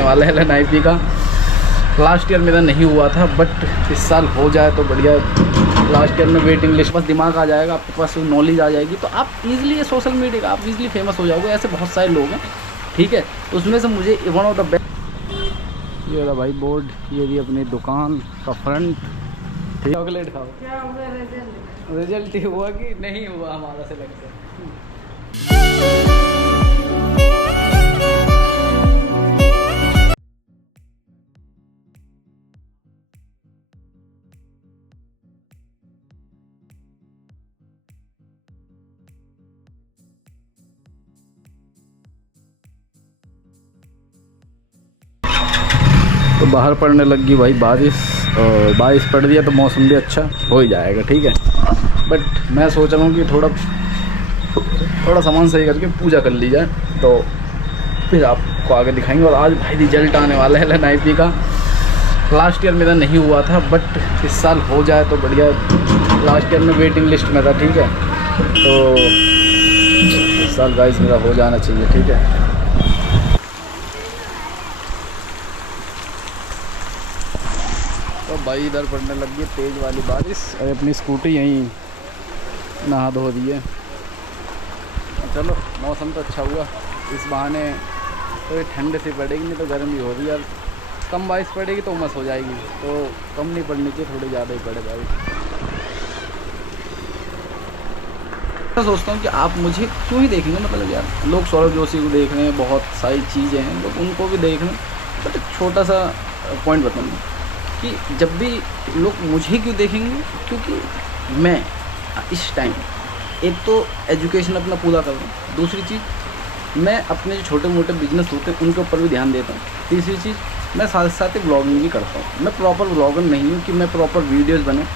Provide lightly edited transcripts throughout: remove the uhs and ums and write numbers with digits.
आने वाला है LNIP का। लास्ट ईयर मेरा नहीं हुआ था, बट इस साल हो जाए तो बढ़िया। लास्ट ईयर में वेटिंग लिस्ट, बस दिमाग आ जाएगा, आपके पास नॉलेज आ जाएगी, तो आप इजीली ये सोशल मीडिया का आप इजीली फेमस हो जाओगे। ऐसे बहुत सारे लोग हैं, ठीक है। तो उसमें से मुझे वन ऑफ द बेस्ट, ये रहा भाई बोर्ड, ये रही अपनी दुकान का फ्रंट। ठीक, चॉकलेट खाओ। क्या हुआ रिजल्ट हुआ कि नहीं हुआ हमारा सिलेक्शन? तो बाहर पड़ने लगी भाई बारिश, और बारिश पड़ रही है तो मौसम भी अच्छा हो ही जाएगा, ठीक है। बट मैं सोच रहा हूँ कि थोड़ा सामान सही करके पूजा कर ली जाए, तो फिर आपको आगे दिखाएंगे। और आज भाई रिजल्ट आने वाला है LNIP का। लास्ट ईयर मेरा नहीं हुआ था, बट इस साल हो जाए तो बढ़िया। लास्ट ईयर में वेटिंग लिस्ट में था, ठीक है। तो इस साल गाइस मेरा हो जाना चाहिए, ठीक है। तो भाई इधर पड़ने लगी तेज़ वाली बारिश, और अपनी स्कूटी यहीं नहा धो रही है। चलो मौसम तो अच्छा हुआ, इस बहाने तो ये ठंड से पड़ेगी, नहीं तो गर्मी हो रही है। यार कम बारिश पड़ेगी तो उमस हो जाएगी, तो कम नहीं पड़नी चाहिए, थोड़ी ज़्यादा ही पड़े बारिश। मैं सोचता हूँ कि आप मुझे क्यों ही देखेंगे, मतलब यार लोग सौरभ जोशी को देख रहे हैं, बहुत सारी चीज़ें हैं, लोग उनको भी देख रहे हैं। बट एक छोटा सा पॉइंट बताऊँगा कि जब भी लोग मुझे क्यों देखेंगे, क्योंकि मैं इस टाइम एक तो एजुकेशन अपना पूरा कर रहा हूँ, दूसरी चीज़ मैं अपने जो छोटे मोटे बिजनेस होते हैं उनके ऊपर भी ध्यान देता हूँ, तीसरी चीज़ मैं साथ साथ ही ब्लॉगिंग भी करता हूँ। मैं प्रॉपर ब्लॉगर नहीं हूँ कि मैं प्रॉपर वीडियोज़ बनाऊँ,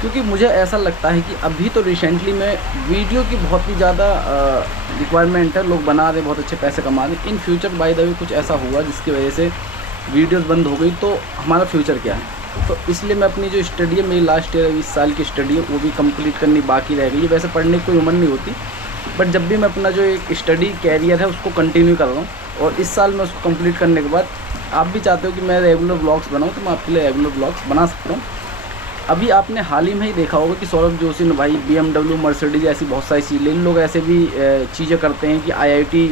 क्योंकि मुझे ऐसा लगता है कि अभी तो रिसेंटली में वीडियो की बहुत ही ज़्यादा रिक्वायरमेंट है, लोग बना रहे हैं, बहुत अच्छे पैसे कमा रहे हैं। In future by the way कुछ ऐसा हुआ जिसकी वजह से वीडियोस बंद हो गई, तो हमारा फ्यूचर क्या है। तो इसलिए मैं अपनी जो स्टडी है, मेरी लास्ट ईयर 20 साल की स्टडी है, वो भी कंप्लीट करनी बाकी रह गई है। वैसे पढ़ने की कोई उम्र नहीं होती, बट जब भी मैं अपना जो एक स्टडी कैरियर है उसको कंटिन्यू कर रहा हूँ, और इस साल मैं उसको कंप्लीट करने के बाद आप भी चाहते हो कि मैं रेगुलर ब्लॉग्स बनाऊँ, तो मैं आपके लिए रेगुलर ब्लॉग्स बना सकता हूँ। अभी आपने हाल ही में ही देखा होगा कि सौरभ जोशी ने भाई BMW मर्सिडीज ऐसी बहुत सारी चीज़ें, इन लोग ऐसे भी चीज़ें करते हैं कि IIT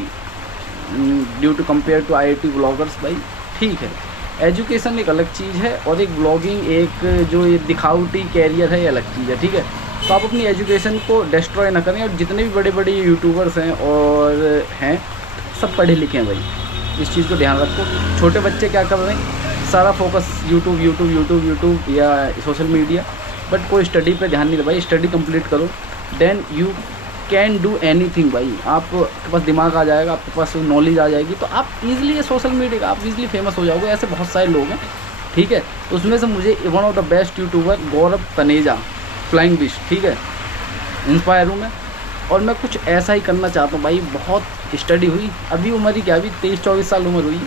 due to compare to IIT bloggers. भाई ठीक है, एजुकेशन एक अलग चीज़ है, और एक ब्लॉगिंग, एक जो ये दिखावटी कैरियर है, ये अलग चीज़ है, ठीक है। तो आप अपनी एजुकेशन को डिस्ट्रॉय ना करें। और जितने भी बड़े बड़े यूट्यूबर्स हैं और हैं, सब पढ़े लिखे हैं भाई, इस चीज़ को ध्यान रखो। छोटे बच्चे क्या कर रहे हैं, सारा फोकस यूट्यूब या सोशल मीडिया, बट कोई स्टडी पे ध्यान नहीं दे। भाई स्टडी कंप्लीट करो, then you can do anything. भाई आपके पास दिमाग आ जाएगा, आपके पास नॉलेज आ जाएगी, तो आप इजीली ये सोशल मीडिया का आप इजीली फेमस हो जाओगे। ऐसे बहुत सारे लोग हैं, ठीक है। तो उसमें से मुझे one of the best YouTuber Gaurav Taneja, flying बिश, ठीक है, इंस्पायर हूँ मैं, और मैं कुछ ऐसा ही करना चाहता हूँ। भाई बहुत स्टडी हुई, अभी उम्र ही क्या, अभी 23-24 साल उम्र हुई,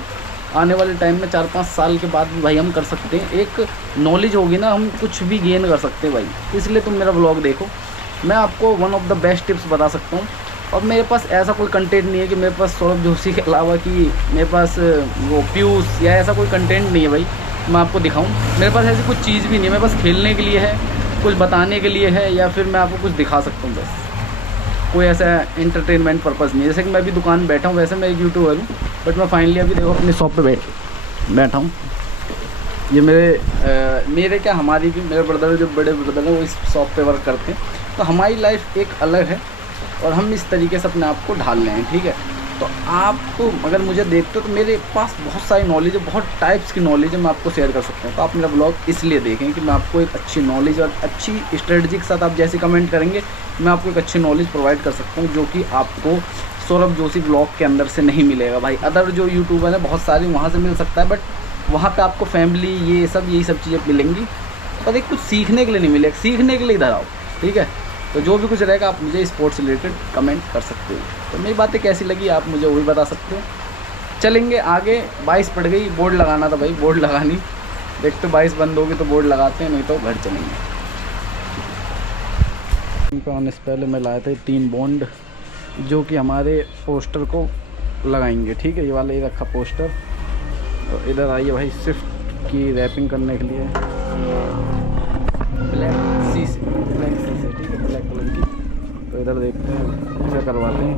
आने वाले टाइम में 4-5 साल के बाद भी भाई हम कर सकते हैं। एक नॉलेज होगी ना, हम कुछ भी गेन कर सकते हैं भाई। इसलिए तुम मेरा ब्लॉग देखो, मैं आपको one of the best tips बता सकता हूँ। और मेरे पास ऐसा कोई कंटेंट नहीं है कि मेरे पास सौरभ जोशी के अलावा कि मेरे पास वो पीयूष या ऐसा कोई कंटेंट नहीं है भाई मैं आपको दिखाऊं। मेरे पास ऐसी कुछ चीज़ भी नहीं है, मेरे पास खेलने के लिए है, कुछ बताने के लिए है, या फिर मैं आपको कुछ दिखा सकता हूँ, बस कोई ऐसा एंटरटेनमेंट पर्पज़ नहीं है। जैसे कि मैं अभी दुकान में बैठा हूँ, वैसे मैं एक यूट्यूबर हूँ, बट मैं फाइनली अभी देखो अपनी शॉप पे बैठा हूँ। ये मेरे क्या, हमारी भी, मेरे ब्रदर जो बड़े ब्रदर हैं वो इस शॉप पे वर्क करते हैं, तो हमारी लाइफ एक अलग है, और हम इस तरीके से अपने आप को ढाल रहे हैं, ठीक है। तो आप तो अगर मुझे देखते हो तो मेरे पास बहुत सारी नॉलेज है, बहुत टाइप्स की नॉलेज है, मैं आपको शेयर कर सकता हूँ। तो आप मेरा ब्लॉग इसलिए देखें कि मैं आपको एक अच्छी नॉलेज और अच्छी स्ट्रेटजी के साथ, आप जैसे कमेंट करेंगे मैं आपको एक अच्छी नॉलेज प्रोवाइड कर सकता हूँ, जो कि आपको सौरभ जोशी ब्लॉग के अंदर से नहीं मिलेगा। भाई अदर जो यूट्यूबर है बहुत सारी, वहाँ से मिल सकता है, बट वहाँ पे आपको फैमिली यही सब चीज़ें मिलेंगी, पर एक कुछ सीखने के लिए नहीं मिलेगा, सीखने के लिए इधर आओ, ठीक है। तो जो भी कुछ रहेगा आप मुझे स्पोर्ट्स से रिलेटेड कमेंट कर सकते हो। तो मेरी बातें कैसी लगी आप मुझे वो भी बता सकते हो। चलेंगे आगे। 22 पड़ गई, बोर्ड लगाना था भाई, बोर्ड लगानी, देखते 22 बंद होगी तो बोर्ड लगाते हैं, नहीं तो घर चलेंगे। आने से पहले मैं लाया था 3 बॉन्ड जो कि हमारे पोस्टर को लगाएंगे, ठीक है। ये वाला ही रखा पोस्टर, और इधर आइए भाई स्विफ्ट की रैपिंग करने के लिए, ब्लैक सी से ठीक है, ब्लैक कलर की। तो इधर देखते हैं क्या करवाते हैं।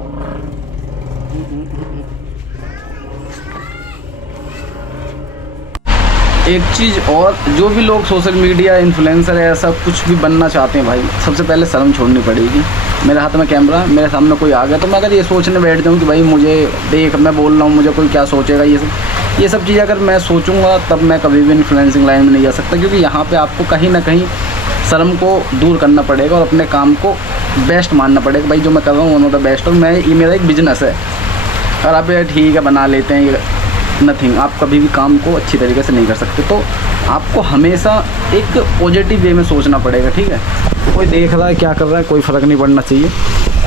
एक चीज़ और, जो भी लोग सोशल मीडिया इन्फ्लुएंसर है ऐसा कुछ भी बनना चाहते हैं भाई, सबसे पहले शर्म छोड़नी पड़ेगी। मेरे हाथ में कैमरा, मेरे सामने कोई आ गया तो मैं अगर ये सोचने बैठ जाऊँ कि भाई मुझे देख, मैं बोल रहा हूँ, मुझे कोई क्या सोचेगा, ये सब चीज़ें अगर मैं सोचूंगा तब मैं कभी भी इन्फ्लुएंसिंग लाइन में नहीं जा सकता। क्योंकि यहाँ पे आपको कहीं ना कहीं शर्म को दूर करना पड़ेगा और अपने काम को बेस्ट मानना पड़ेगा। भाई जो मैं कर रहा हूँ वन ऑफ द बेस्ट, और मैं ये मेरा एक बिजनेस है। और आप ये ठीक है बना लेते हैं, ये नथिंग, आप कभी भी काम को अच्छी तरीके से नहीं कर सकते। तो आपको हमेशा एक पॉजिटिव वे में सोचना पड़ेगा, ठीक है। कोई देख रहा है क्या कर रहा है, कोई फ़र्क नहीं पड़ना चाहिए।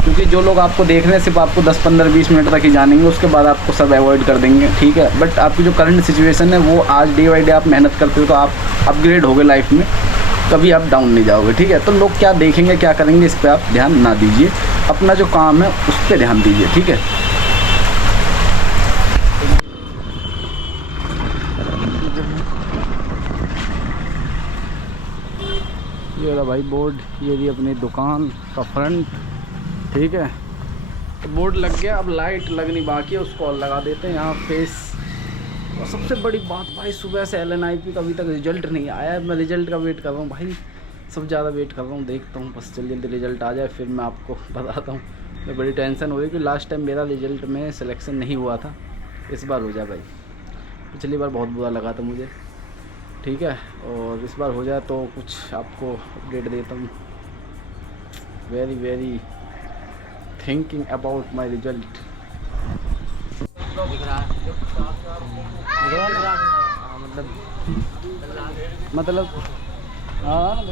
क्योंकि जो लोग आपको देख रहे हैं सिर्फ आपको 10, 15, 20 मिनट तक ही जानेंगे, उसके बाद आपको सब अवॉइड कर देंगे, ठीक है। बट आपकी जो करंट सिचुएशन है वो आज डे बाई डे आप मेहनत करते हो तो आप अपग्रेड हो गए लाइफ में, कभी आप डाउन नहीं जाओगे, ठीक है। तो लोग क्या देखेंगे क्या करेंगे इस पर आप ध्यान ना दीजिए, अपना जो काम है उस पर ध्यान दीजिए, ठीक है। ये रहा भाई बोर्ड, ये भी अपनी दुकान का फ्रंट, ठीक है। तो बोर्ड लग गया, अब लाइट लगनी बाकी है, उसको और लगा देते हैं यहाँ फेस। और सबसे बड़ी बात भाई, सुबह से LNIP का अभी तक रिजल्ट नहीं आया है। मैं रिजल्ट का वेट कर रहा हूँ भाई, सब ज़्यादा वेट कर रहा हूँ, देखता हूँ बस जल्दी जल्दी रिजल्ट आ जाए फिर मैं आपको बताता हूँ। मैं बड़ी टेंशन हो रही कि लास्ट टाइम मेरा रिजल्ट में सिलेक्शन नहीं हुआ था, इस बार हो जाए भाई। पिछली बार बहुत बुरा लगा था मुझे, ठीक है, और इस बार हो जाए तो कुछ आपको अपडेट देता हूँ। Very very thinking about my result. मतलब हाँ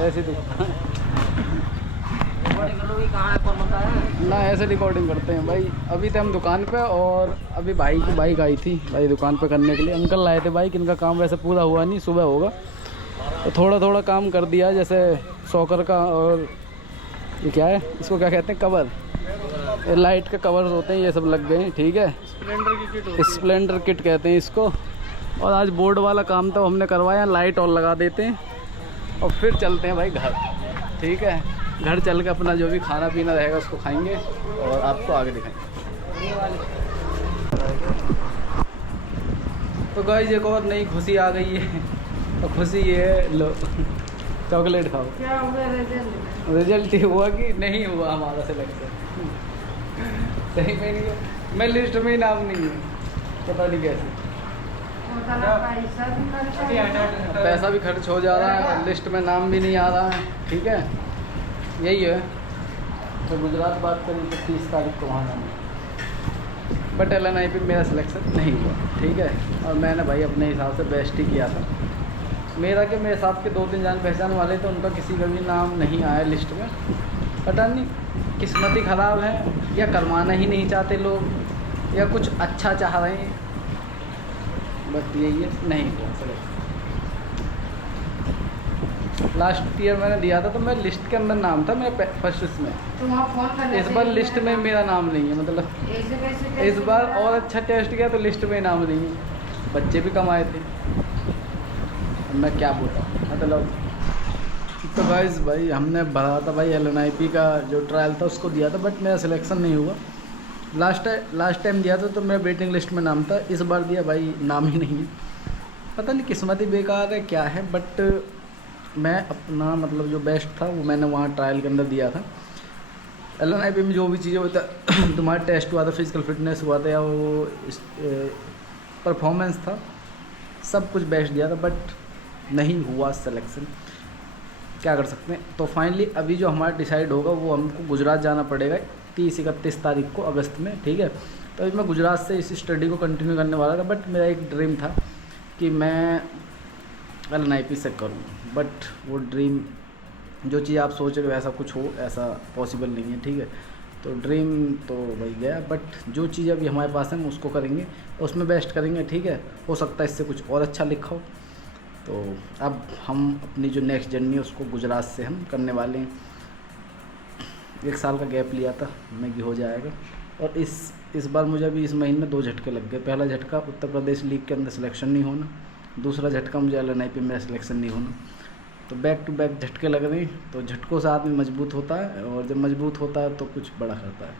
ऐसे तो ना ऐसे रिकॉर्डिंग करते हैं भाई। अभी तो हम दुकान पे, और अभी भाई की बाइक आई थी भाई दुकान पे करने के लिए, अंकल लाए थे बाइक। इनका काम वैसे पूरा हुआ नहीं, सुबह होगा तो थोड़ा थोड़ा काम कर दिया, जैसे सॉकर का, और ये क्या है इसको क्या कहते हैं, कवर, लाइट के कवर्स होते हैं, ये सब लग गए हैं, ठीक है। स्प्लेंडर की किट, स्प्लेंडर किट कहते हैं इसको। और आज बोर्ड वाला काम तो हमने करवाया, लाइट और लगा देते हैं और फिर चलते हैं भाई घर, ठीक है। घर चल के अपना जो भी खाना पीना रहेगा उसको खाएंगे और आपको आगे दिखाएंगे। तो गाइस एक और नई खुशी आ गई है, तो खुशी ये है, लो चॉकलेट खाओ। क्या हुआ रिजल्ट हुआ कि नहीं हुआ हमारा सिलेक्शन? सही में नहीं है, मैं लिस्ट में ही नाम नहीं है, पता नहीं कैसे। पैसा भी खर्च हो जा रहा है, लिस्ट में नाम भी नहीं आ रहा है, ठीक है, यही है। तो गुजरात बात करें तो 30 तारीख को वहाँ जाना है, बट LNIP मेरा सिलेक्शन नहीं हुआ, ठीक है। और मैंने भाई अपने हिसाब से बेस्ट ही किया था। मेरा कि मेरे साथ के 2-3 जान पहचान वाले थे, उनका किसी का भी नाम नहीं आया लिस्ट में, पता नहीं किस्मत ही ख़राब है या करवाना ही नहीं चाहते लोग या कुछ अच्छा चाह रहे हैं, बट यही है, नहीं हुआ सिलेक्शन। लास्ट ईयर मैंने दिया था तो मैं लिस्ट के अंदर नाम था मेरे फर्स्ट लिस्ट में, तो वहाँ फोन करना इस बार लिस्ट में मेरा नाम नहीं है, मतलब इस बार और अच्छा टेस्ट किया तो लिस्ट में नाम नहीं है। बच्चे भी कम आए थे, मैं क्या बोलता मतलब। तो गाइस भाई हमने भरा था भाई LNIP का जो ट्रायल था उसको दिया था, बट मेरा सिलेक्शन नहीं हुआ। लास्ट टाइम दिया था तो मेरा वेटिंग लिस्ट में नाम था, इस बार दिया भाई नाम ही नहीं है, पता नहीं किस्मत ही बेकार है क्या है। बट मैं अपना मतलब जो बेस्ट था वो मैंने वहाँ ट्रायल के अंदर दिया था। LNIP में जो भी चीज़ें होता है, तुम्हारा टेस्ट हुआ था, फिजिकल फिटनेस हुआ था या वो परफॉर्मेंस था, सब कुछ बेस्ट दिया था, बट नहीं हुआ सिलेक्शन, क्या कर सकते हैं। तो फाइनली अभी जो हमारा डिसाइड होगा वो हमको गुजरात जाना पड़ेगा 30-31 तारीख को अगस्त में, ठीक है। तो अभी मैं गुजरात से इस स्टडी को कंटिन्यू करने वाला था, बट मेरा एक ड्रीम था कि मैं LNIP से करूँ, बट वो ड्रीम जो चीज़ आप सोच रहे हो ऐसा कुछ हो, ऐसा पॉसिबल नहीं है, ठीक है। तो ड्रीम तो भाई गया, बट जो चीज़ अभी हमारे पास है हम उसको करेंगे, उसमें बेस्ट करेंगे, ठीक है। हो सकता है इससे कुछ और अच्छा लिखा हो। तो अब हम अपनी जो नेक्स्ट जर्नी है उसको गुजरात से हम करने वाले हैं। 1 साल का गैप लिया था, मैगी हो जाएगा, और इस बार मुझे अभी इस महीने में 2 झटके लग गए। पहला झटका उत्तर प्रदेश लीग के अंदर सिलेक्शन नहीं होना, दूसरा झटका मुझे LNI में सिलेक्शन नहीं होना। तो बैक टू बैक झटके लग रहे हैं। तो झटकों से आदमी मजबूत होता है, और जब मजबूत होता है तो कुछ बड़ा करता है।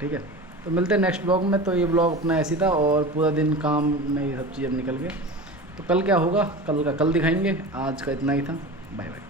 ठीक है, तो मिलते हैं नेक्स्ट ब्लॉग में। तो ये ब्लॉग अपना ऐसी था, और पूरा दिन काम में ये सब चीज़ें निकल गए। तो कल क्या होगा, कल का कल दिखाएंगे। आज का इतना ही था। Bye bye.